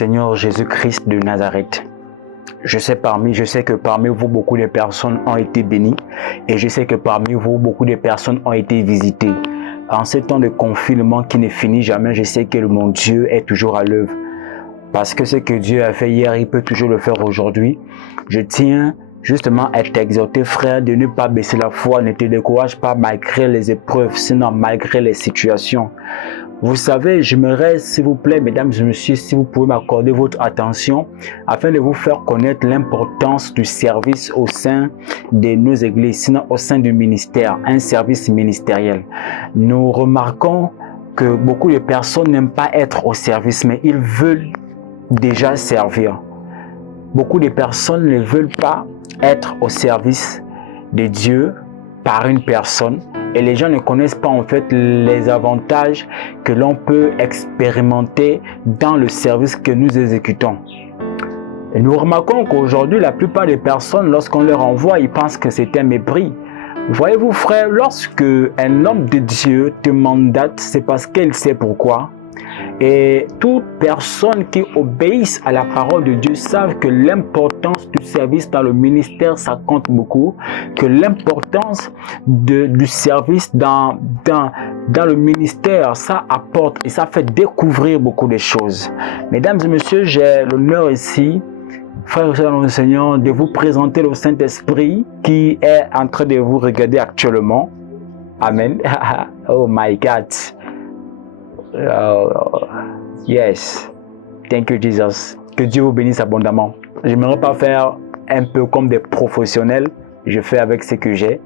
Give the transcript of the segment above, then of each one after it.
Seigneur Jésus-Christ de Nazareth. Je sais que parmi vous, beaucoup de personnes ont été bénies et je sais que parmi vous, beaucoup de personnes ont été visitées. En ce temps de confinement qui ne finit jamais, je sais que mon Dieu est toujours à l'œuvre. Parce que ce que Dieu a fait hier, il peut toujours le faire aujourd'hui. Je tiens justement à t'exhorter, frère, de ne pas baisser la foi, ne te décourage pas malgré les épreuves, sinon malgré les situations. Vous savez, j'aimerais, s'il vous plaît, mesdames et messieurs, si vous pouvez m'accorder votre attention afin de vous faire connaître l'importance du service au sein de nos églises, sinon au sein du ministère, un service ministériel. Nous remarquons que beaucoup de personnes n'aiment pas être au service, mais ils veulent déjà servir. Beaucoup de personnes ne veulent pas être au service de Dieu par une personne. Et les gens ne connaissent pas en fait les avantages que l'on peut expérimenter dans le service que nous exécutons. Et nous remarquons qu'aujourd'hui, la plupart des personnes, lorsqu'on leur envoie, ils pensent que c'est un mépris. Voyez-vous, frère, lorsque un homme de Dieu te mandate, c'est parce qu'il sait pourquoi. Et toute personne qui obéisse à la parole de Dieu savent que l'importance du service dans le ministère, ça compte beaucoup, que l'importance du service dans le ministère, ça apporte et ça fait découvrir beaucoup de choses. Mesdames et messieurs, j'ai l'honneur ici, frères et sœurs dans le Seigneur, de vous présenter le Saint-Esprit qui est en train de vous regarder actuellement. Amen. Oh my God. Yes, thank you Jesus. Que Dieu vous bénisse abondamment. Je n'aimerais pas faire un peu comme des professionnels. Je fais avec ce que j'ai.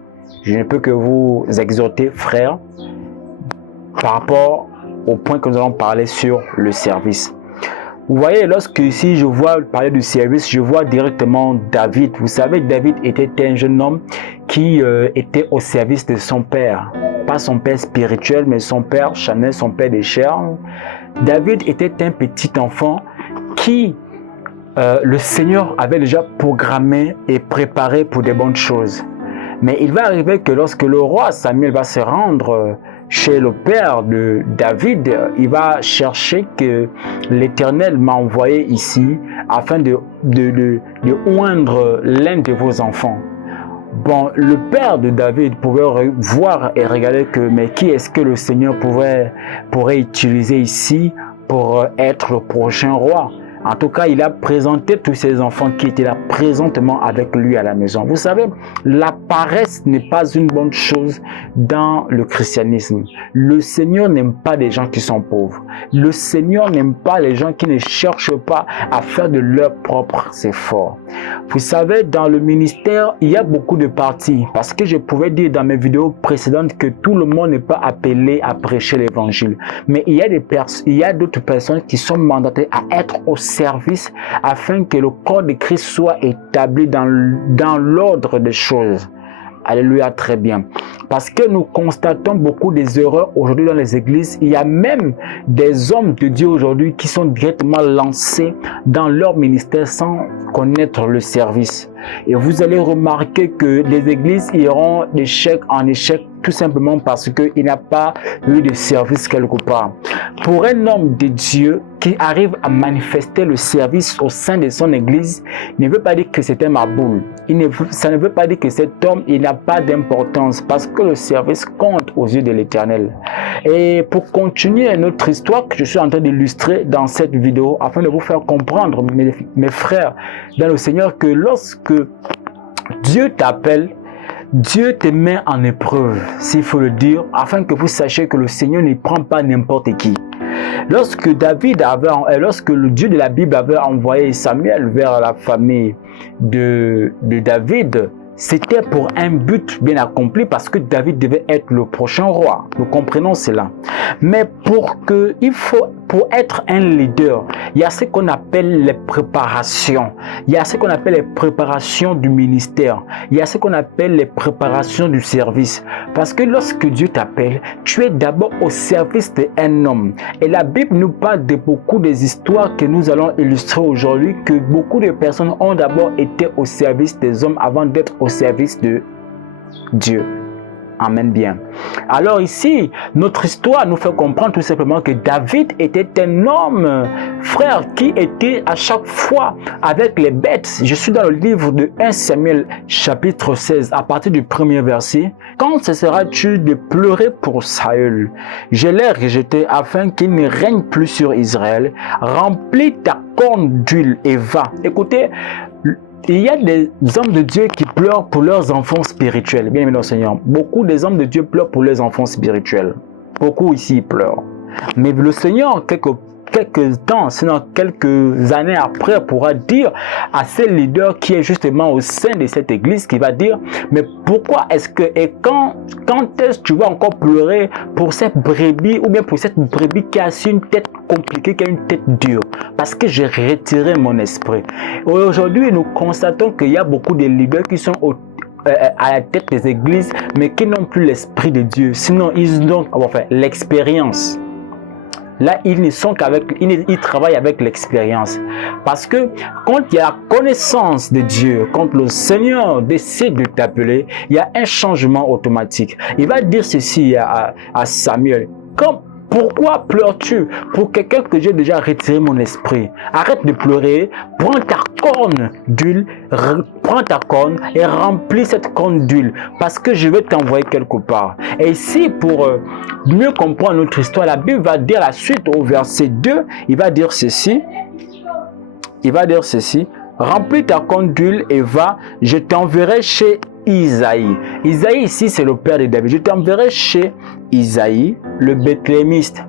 Je ne peux que vous exhorter, frères, par rapport au point que nous allons parler sur le service. Vous voyez, lorsque ici je vois parler du service, je vois directement David. Vous savez, David était un jeune homme qui était au service de son père. Pas son père spirituel, mais son père charnel, son père de chair. David était un petit enfant qui le Seigneur avait déjà programmé et préparé pour des bonnes choses. Mais il va arriver que lorsque le roi Samuel va se rendre chez le père de David, il va chercher que l'Éternel m'a envoyé ici afin de oindre l'un de vos enfants. Bon, le père de David pouvait voir et regarder que, mais qui est-ce que le Seigneur pourrait utiliser ici pour être le prochain roi? En tout cas, il a présenté tous ses enfants qui étaient là présentement avec lui à la maison. Vous savez, la paresse n'est pas une bonne chose dans le christianisme. Le Seigneur n'aime pas les gens qui sont pauvres. Le Seigneur n'aime pas les gens qui ne cherchent pas à faire de leurs propres efforts. Vous savez, dans le ministère, il y a beaucoup de parties. Parce que je pouvais dire dans mes vidéos précédentes que tout le monde n'est pas appelé à prêcher l'évangile. Mais il y a d'autres personnes qui sont mandatées à être au service afin que le corps de Christ soit établi dans l'ordre des choses. Alléluia, très bien. Parce que nous constatons beaucoup des erreurs aujourd'hui dans les églises. Il y a même des hommes de Dieu aujourd'hui qui sont directement lancés dans leur ministère sans connaître le service. Et vous allez remarquer que les églises iront d'échec en échec tout simplement parce qu'il n'y a pas eu de service quelque part. Pour un homme de Dieu qui arrive à manifester le service au sein de son église, ne veut pas dire que c'est un maboule. Ça ne veut pas dire que cet homme il n'a pas d'importance parce que le service compte aux yeux de l'Éternel. Et pour continuer notre histoire que je suis en train d'illustrer dans cette vidéo afin de vous faire comprendre, mes frères dans le Seigneur, que lorsque Dieu t'appelle, Dieu te met en épreuve, s'il faut le dire, afin que vous sachiez que le Seigneur ne prend pas n'importe qui. Lorsque le Dieu de la Bible avait envoyé Samuel vers la famille de David, c'était pour un but bien accompli parce que David devait être le prochain roi. Nous comprenons cela. Mais pour être un leader, il y a ce qu'on appelle les préparations. Il y a ce qu'on appelle les préparations du ministère. Il y a ce qu'on appelle les préparations du service. Parce que lorsque Dieu t'appelle, tu es d'abord au service d'un homme. Et la Bible nous parle de beaucoup des histoires que nous allons illustrer aujourd'hui, que beaucoup de personnes ont d'abord été au service des hommes avant d'être au service de Dieu. Amen bien. Alors ici, notre histoire nous fait comprendre tout simplement que David était un homme, frère, qui était à chaque fois avec les bêtes. Je suis dans le livre de 1 Samuel chapitre 16 à partir du premier verset. Quand cesseras-tu de pleurer pour Saül? Je l'ai rejeté afin qu'il ne règne plus sur Israël. Remplis ta corne d'huile et va. Écoutez, il y a des hommes de Dieu qui pleurent pour leurs enfants spirituels. Bien aimé dans le Seigneur, beaucoup des hommes de Dieu pleurent pour leurs enfants spirituels. Beaucoup ici pleurent. Mais le Seigneur, quelques temps, sinon quelques années après, pourra dire à ces leaders qui est justement au sein de cette église, qui va dire, mais pourquoi est-ce que, et quand est-ce que tu vas encore pleurer pour cette brebis, ou bien pour cette brebis qui a une tête compliquée, qui a une tête dure? Parce que j'ai retiré mon esprit. Aujourd'hui, nous constatons qu'il y a beaucoup de leaders qui sont à la tête des églises, mais qui n'ont plus l'esprit de Dieu. Sinon, ils ont l'expérience. Là, ils ne sont ils travaillent avec l'expérience. Parce que quand il y a la connaissance de Dieu, quand le Seigneur décide de t'appeler, il y a un changement automatique. Il va dire ceci à Samuel. Pourquoi pleures-tu pour quelqu'un que j'ai déjà retiré mon esprit? Arrête de pleurer, prends ta corne d'huile, et remplis cette corne d'huile parce que je vais t'envoyer quelque part. Et ici, pour mieux comprendre notre histoire, la Bible va dire la suite au verset 2, il va dire ceci. Remplis ta corne d'huile et va, je t'enverrai chez Isaïe. Isaïe ici, c'est le père de David. Je t'enverrai chez Isaïe, le Bethléemiste.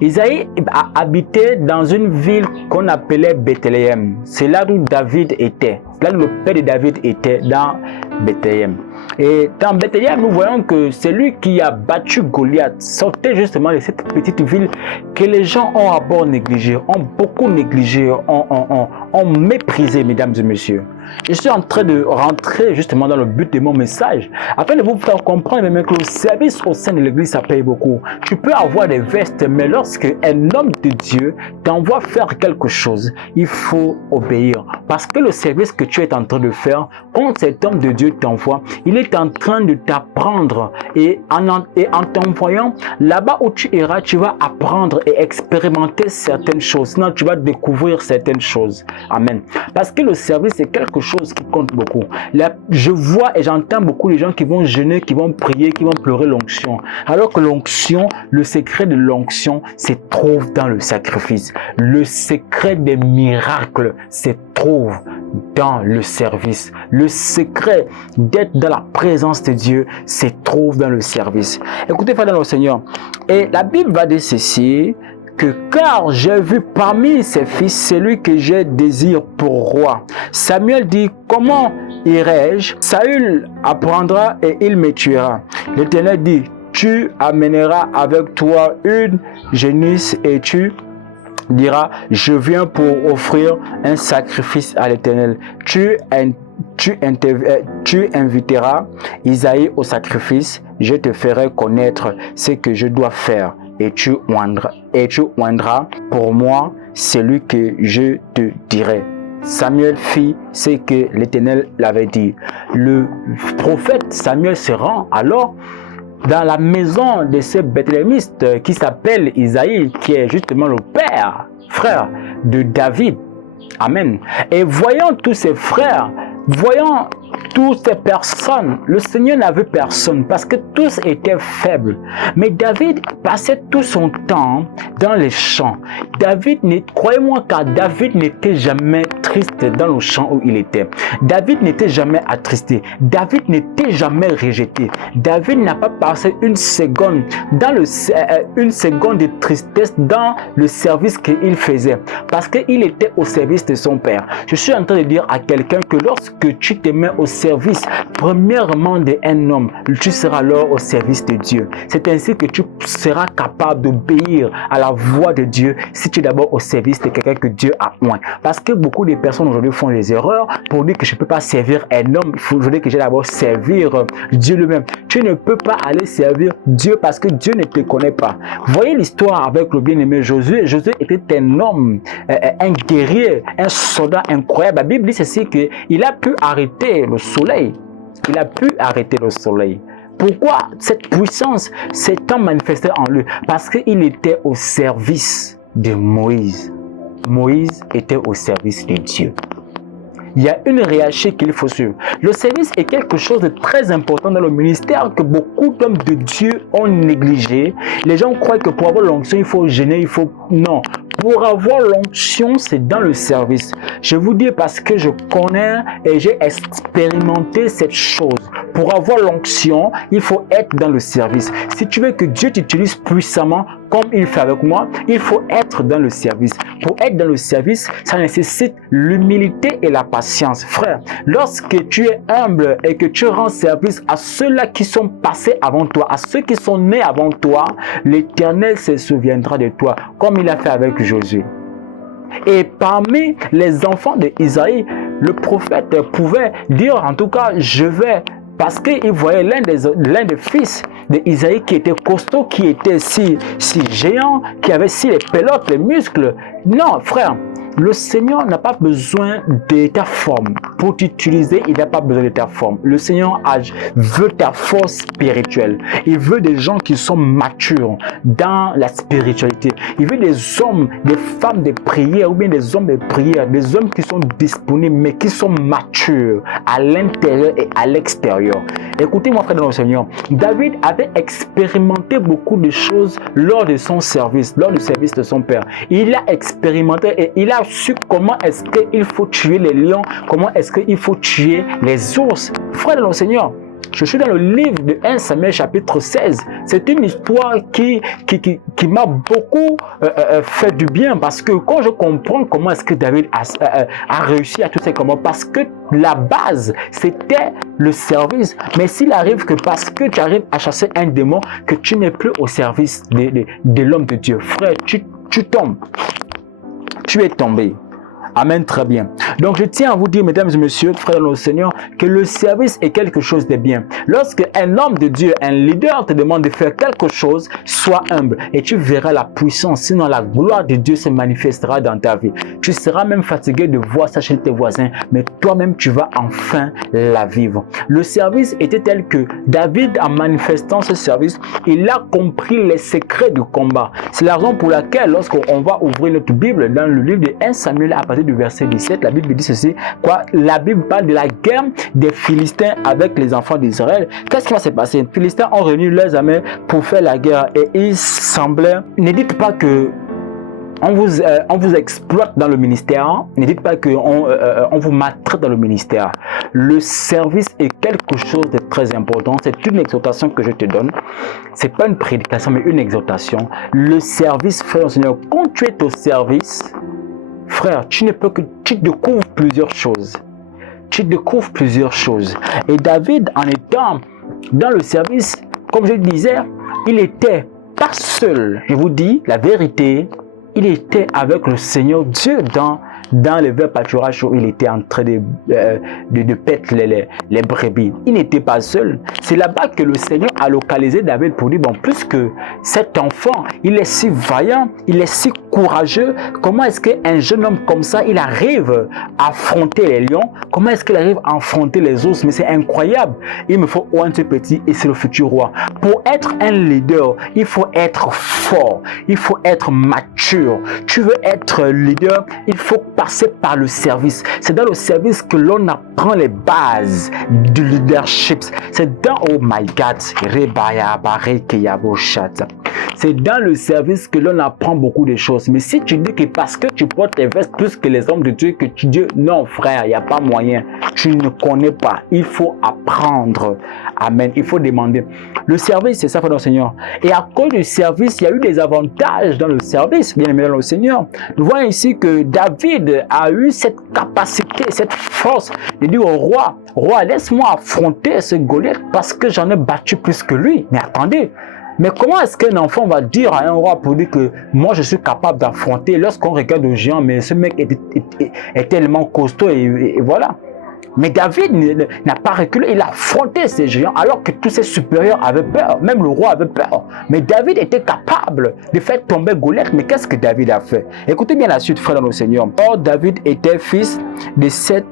Isaïe a habité dans une ville qu'on appelait Bethléem. C'est là où David était. C'est là où le père de David était, dans Bethléem. Et dans Bethléem, nous voyons que celui qui a battu Goliath sortait justement de cette petite ville que les gens ont d'abord négligé, ont beaucoup négligé, ont méprisé, mesdames et messieurs. Je suis en train de rentrer justement dans le but de mon message afin de vous faire comprendre que le service au sein de l'église, ça paye beaucoup. Tu peux avoir des vestes, mais lorsque un homme de Dieu t'envoie faire quelque chose, il faut obéir. Parce que le service que tu es en train de faire, quand cet homme de Dieu t'envoie, il est en train de t'apprendre et en t'envoyant là-bas où tu iras, tu vas apprendre et expérimenter certaines choses. Sinon, tu vas découvrir certaines choses. Amen. Parce que le service, c'est quelque chose qui compte beaucoup. Là, je vois et j'entends beaucoup de gens qui vont jeûner, qui vont prier, qui vont pleurer l'onction. Alors que l'onction, le secret de l'onction, se trouve dans le sacrifice. Le secret des miracles se trouve dans le service. Le secret d'être dans la présence de Dieu se trouve dans le service. Écoutez, frères dans le Seigneur. Et la Bible va dire ceci, que car j'ai vu parmi ses fils celui que j'ai désir pour roi. Samuel dit, comment irai-je? Saül apprendra et il me tuera. L'Éternel dit, tu amèneras avec toi une génisse et tu diras, je viens pour offrir un sacrifice à l'Éternel. Tu inviteras Isaïe au sacrifice, je te ferai connaître ce que je dois faire. Et tu oindras pour moi celui que je te dirai. Samuel fit ce que l'Éternel l'avait dit. Le prophète Samuel se rend alors dans la maison de ce Bethléemiste qui s'appelle Isaïe, qui est justement le frère de David. Amen. Et voyant tous ses frères, voyant toutes ces personnes, le Seigneur n'avait personne parce que tous étaient faibles. Mais David passait tout son temps dans les champs. Croyez-moi, car David n'était jamais triste dans le champ où il était. David n'était jamais attristé. David n'était jamais rejeté. David n'a pas passé une seconde de tristesse dans le service qu'il faisait parce qu'il était au service de son Père. Je suis en train de dire à quelqu'un que lorsque tu te mets au service premièrement d'un homme, tu seras alors au service de Dieu. C'est ainsi que tu seras capable d'obéir à la voix de Dieu si tu es d'abord au service de quelqu'un que Dieu a oint. Parce que beaucoup de personnes aujourd'hui font des erreurs pour dire que je ne peux pas servir un homme, il faut dire que j'ai d'abord servir Dieu lui-même. Tu ne peux pas aller servir Dieu parce que Dieu ne te connaît pas. Voyez l'histoire avec le bien-aimé Josué. Josué était un homme, un guerrier, un soldat incroyable. La Bible dit ceci, qu'il a pu arrêter le soleil. Il a pu arrêter le soleil. Pourquoi cette puissance s'est tant manifestée en lui? Parce qu'il était au service de Moïse. Moïse était au service de Dieu. Il y a une hiérarchie qu'il faut suivre. Le service est quelque chose de très important dans le ministère que beaucoup d'hommes de Dieu ont négligé. Les gens croient que pour avoir l'onction, il faut gêner, il faut... Non. Pour avoir l'onction, c'est dans le service. Je vous dis parce que je connais et j'ai expérimenté cette chose. Pour avoir l'onction, il faut être dans le service. Si tu veux que Dieu t'utilise puissamment, comme il fait avec moi, il faut être dans le service. Pour être dans le service, ça nécessite l'humilité et la patience. Frère, lorsque tu es humble et que tu rends service à ceux-là qui sont passés avant toi, à ceux qui sont nés avant toi, l'Éternel se souviendra de toi, comme il a fait avec Josué. Et parmi les enfants d'Isaïe, le prophète pouvait dire, en tout cas, je vais, parce qu'il voyait l'un des fils d'Isaïe qui était costaud, qui était si géant, qui avait si les pelotes, les muscles. Non, frère, le Seigneur n'a pas besoin de ta forme. Pour t'utiliser, il n'a pas besoin de ta forme. Le Seigneur veut ta force spirituelle. Il veut des gens qui sont matures dans la spiritualité. Il veut des hommes, des femmes de prière ou bien des hommes de prière, des hommes qui sont disponibles mais qui sont matures à l'intérieur et à l'extérieur. Écoutez-moi, frère de notre Seigneur, David avait expérimenté beaucoup de choses lors de son service, lors du service de son père. Il a expérimenté et il a su comment est-ce qu'il faut tuer les lions, comment est-ce qu'il faut tuer les ours. Frère de notre Seigneur, je suis dans le livre de 1 Samuel chapitre 16. C'est une histoire qui m'a beaucoup fait du bien parce que quand je comprends comment est-ce que David a réussi à tous ces combats, parce que la base, c'était le service. Mais s'il arrive que parce que tu arrives à chasser un démon, que tu n'es plus au service de l'homme de Dieu, frère, tu tombes. Tu es tombé. Amen, très bien. Donc, je tiens à vous dire, mesdames et messieurs, frères de notre Seigneur, que le service est quelque chose de bien. Lorsque un homme de Dieu, un leader te demande de faire quelque chose, sois humble et tu verras la puissance. Sinon, la gloire de Dieu se manifestera dans ta vie. Tu seras même fatigué de voir ça chez tes voisins, mais toi-même, tu vas enfin la vivre. Le service était tel que David, en manifestant ce service, il a compris les secrets du combat. C'est la raison pour laquelle, lorsqu'on va ouvrir notre Bible dans le livre de 1 Samuel à partir du verset 17, la Bible dit ceci, la Bible parle de la guerre des Philistins avec les enfants d'Israël. Qu'est-ce qui va se passer? Les Philistins ont réuni leurs armées pour faire la guerre et ils semblaient, ne dites pas que on vous exploite dans le ministère, ne dites pas qu'on vous maltraite dans le ministère. Le service est quelque chose de très important. C'est une exhortation que je te donne. Ce n'est pas une prédication, mais une exhortation. Le service, frère Seigneur, quand tu es au service, frère, tu découvres plusieurs choses. Tu découvres plusieurs choses. Et David, en étant dans le service, comme je le disais, il était pas seul. Je vous dis la vérité, il était avec le Seigneur Dieu dans les verts pâturages où il était en train de paître les brebis. Il n'était pas seul. C'est là-bas que le Seigneur a localisé David pour dire, bon, puisque cet enfant, il est si vaillant, il est si courageux, comment est-ce qu'un jeune homme comme ça, il arrive à affronter les lions? Comment est-ce qu'il arrive à affronter les ours? Mais c'est incroyable. Il me faut un petit et c'est le futur roi. Pour être un leader, il faut être fort, il faut être mature. Tu veux être leader, il faut passer par le service. C'est dans le service que l'on apprend les bases du leadership. C'est dans, oh my God, c'est dans le service que l'on apprend beaucoup de choses. Mais si tu dis que parce que tu portes les vestes plus que les hommes de Dieu, que tu dis non frère, il n'y a pas moyen. Tu ne connais pas. Il faut apprendre. Amen. Il faut demander. Le service, c'est ça, frère notre Seigneur. Et à cause du service, il y a eu des avantages dans le service, bien aimé dans le Seigneur. Nous voyons ici que David a eu cette capacité, cette force de dire au roi, roi, laisse-moi affronter ce Goliath parce que j'en ai battu plus que lui. Mais attendez. Mais comment est-ce qu'un enfant va dire à un roi pour dire que moi je suis capable d'affronter lorsqu'on regarde le géant, mais ce mec est tellement costaud et voilà. Mais David n'a pas reculé, il a affronté ces géants alors que tous ses supérieurs avaient peur, même le roi avait peur. Mais David était capable de faire tomber Goliath. Mais qu'est-ce que David a fait? Écoutez bien la suite, frère dans le Seigneur. Or, David était fils de 7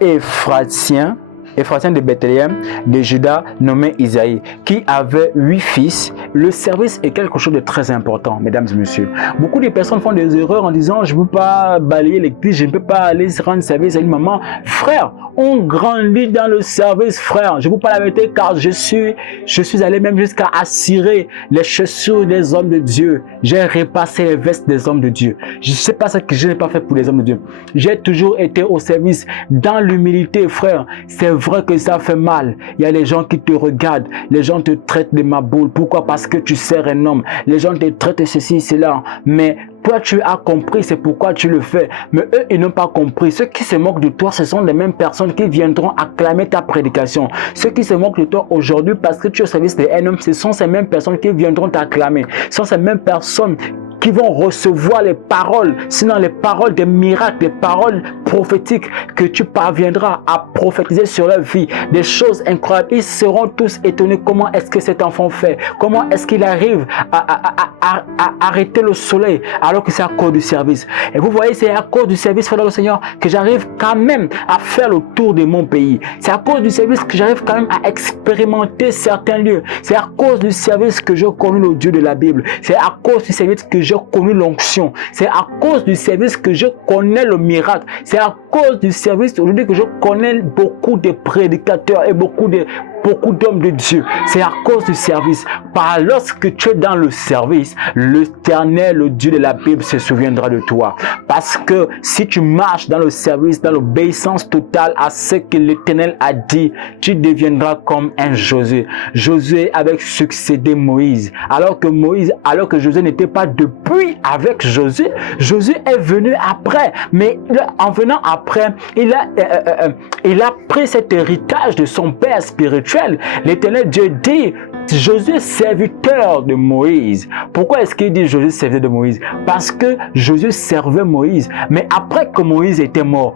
Éphrathiens Ephratien de Bethléem, de Juda, nommé Isaïe, qui avait 8 fils. Le service est quelque chose de très important, mesdames et messieurs. Beaucoup de personnes font des erreurs en disant, je ne peux pas balayer l'église, je ne peux pas aller rendre service à une maman. Frère, on grandit dans le service, frère. Je vous parle la vérité car je suis allé même jusqu'à cirer les chaussures des hommes de Dieu. J'ai repassé les vestes des hommes de Dieu. Je ne sais pas ce que je n'ai pas fait pour les hommes de Dieu. J'ai toujours été au service dans l'humilité, frère. C'est vrai que ça fait mal. Il y a les gens qui te regardent. Les gens te traitent de ma boule. Pourquoi? Parce que tu sers un homme. Les gens te traitent de ceci, cela. Mais toi, tu as compris, c'est pourquoi tu le fais. Mais eux, ils n'ont pas compris. Ceux qui se moquent de toi, ce sont les mêmes personnes qui viendront acclamer ta prédication. Ceux qui se moquent de toi aujourd'hui parce que tu es au service d'un homme, ce sont ces mêmes personnes qui viendront t'acclamer. Ce sont ces mêmes personnes qui vont recevoir les paroles, sinon les paroles des miracles, les paroles prophétiques que tu parviendras à prophétiser sur leur vie, des choses incroyables. Ils seront tous étonnés comment est-ce que cet enfant fait, comment est-ce qu'il arrive à arrêter le soleil alors que c'est à cause du service. Et vous voyez, c'est à cause du service, frère le Seigneur, que j'arrive quand même à faire le tour de mon pays. C'est à cause du service que j'arrive quand même à expérimenter certains lieux. C'est à cause du service que je connais le Dieu de la Bible. C'est à cause du service que j'ai connu l'onction. C'est à cause du service que je connais le miracle. C'est à cause du service aujourd'hui que je connais beaucoup de prédicateurs et beaucoup d'hommes de Dieu. C'est à cause du service. Lorsque tu es dans le service, l'Éternel, le Dieu de la Bible, se souviendra de toi. Parce que si tu marches dans le service, dans l'obéissance totale à ce que l'Éternel a dit, tu deviendras comme un Josué. Josué avait succédé Moïse. Alors que Josué n'était pas depuis avec Josué, Josué est venu après. Mais en venant après, il a pris cet héritage de son père spirituel. L'Éternel Dieu dit, Josué serviteur de Moïse. Pourquoi est-ce qu'il dit Josué serviteur de Moïse? Parce que Josué servait Moïse. Mais après que Moïse était mort,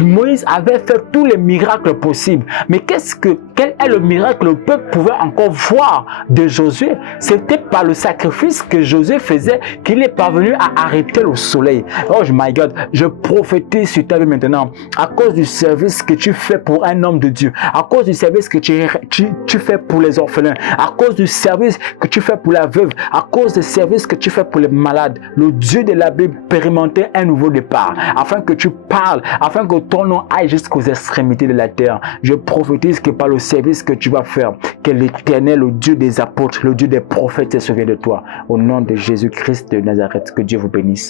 Moïse avait fait tous les miracles possibles. Mais quel est le miracle que le peuple pouvait encore voir de Josué? C'était par le sacrifice que Josué faisait qu'il est parvenu à arrêter le soleil. Oh my God, je prophétise sur ta vie maintenant. À cause du service que tu fais pour un homme de Dieu, à cause du service que tu fais pour les orphelins, à cause du service que tu fais pour la veuve, à cause du service que tu fais pour les malades, le Dieu de la Bible expérimentait un nouveau départ, afin que tu parles, afin que ton nom aille jusqu'aux extrémités de la terre. Je prophétise que par le service que tu vas faire, que l'Éternel, le Dieu des apôtres, le Dieu des prophètes se souvienne de toi. Au nom de Jésus-Christ de Nazareth, que Dieu vous bénisse.